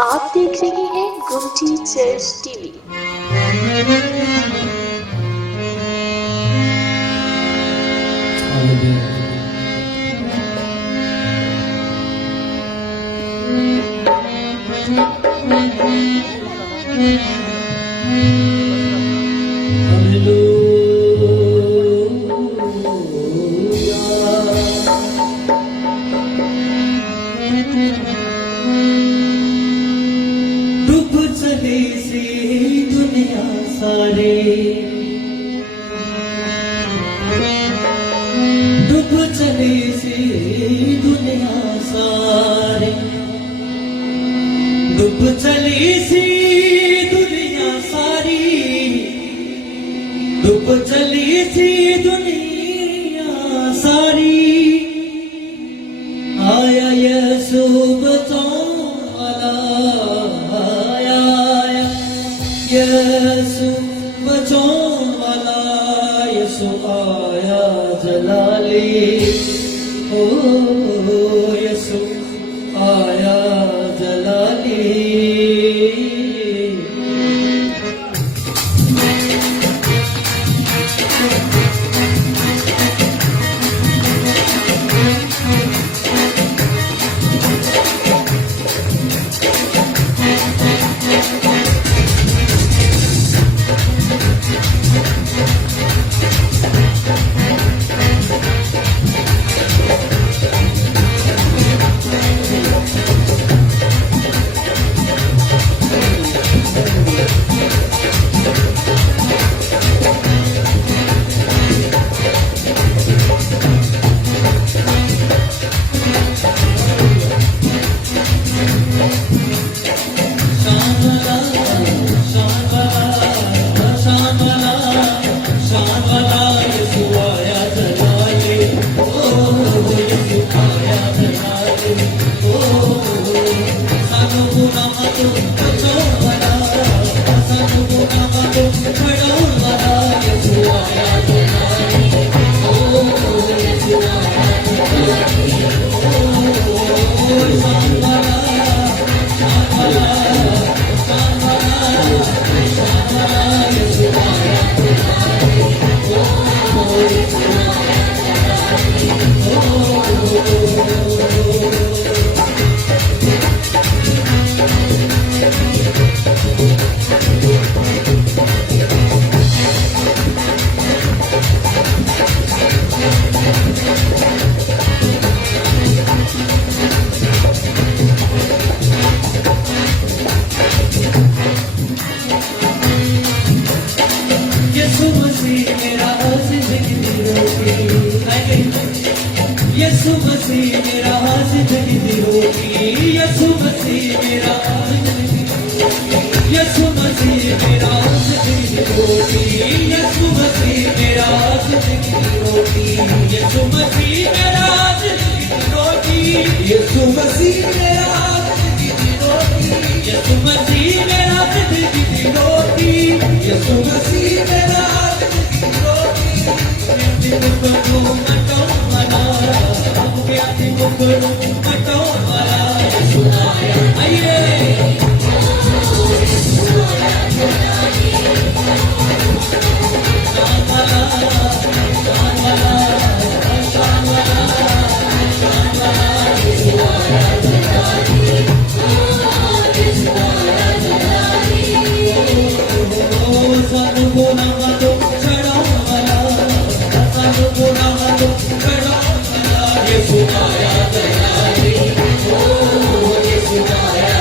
आप देख रहे हैं गुमटी चर्च टीवी। डूब चली सी दुनिया सारी, डूब चली सी दुनिया सारी, डूब चली सी दुनिया सारी, डूब चली सी दुनिया सारी। आया यीशु बचाने वाला, आया यीशु बचाने वाला, यीशु आया जलाली, ओ यीशु आया जलाली। यीशु मसीह मेरा जिंदगी दी रोटी, यीशु मसीह मेरा जिंदगी दी रोटी, यीशु मसीह मेरा जिंदगी दी रोटी, यीशु मसीह मेरा जिंदगी दी रोटी, यीशु मसीह मेरा जिंदगी दी रोटी, यीशु मसीह मेरा जिंदगी दी रोटी, यीशु मसीह मेरा जिंदगी दी रोटी, यीशु मसीह मेरा जिंदगी दी रोटी, यीशु मसीह मेरा जिंदगी दी रोटी। मुकरो मटाओ वाला, प्यारी मुकरो मटाओ वाला, यीशु आया, आइए यीशु आया जलाली, ओ यीशु आया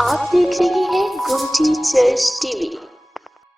आप देख रहे हैं गुमटी चर्च टीवी।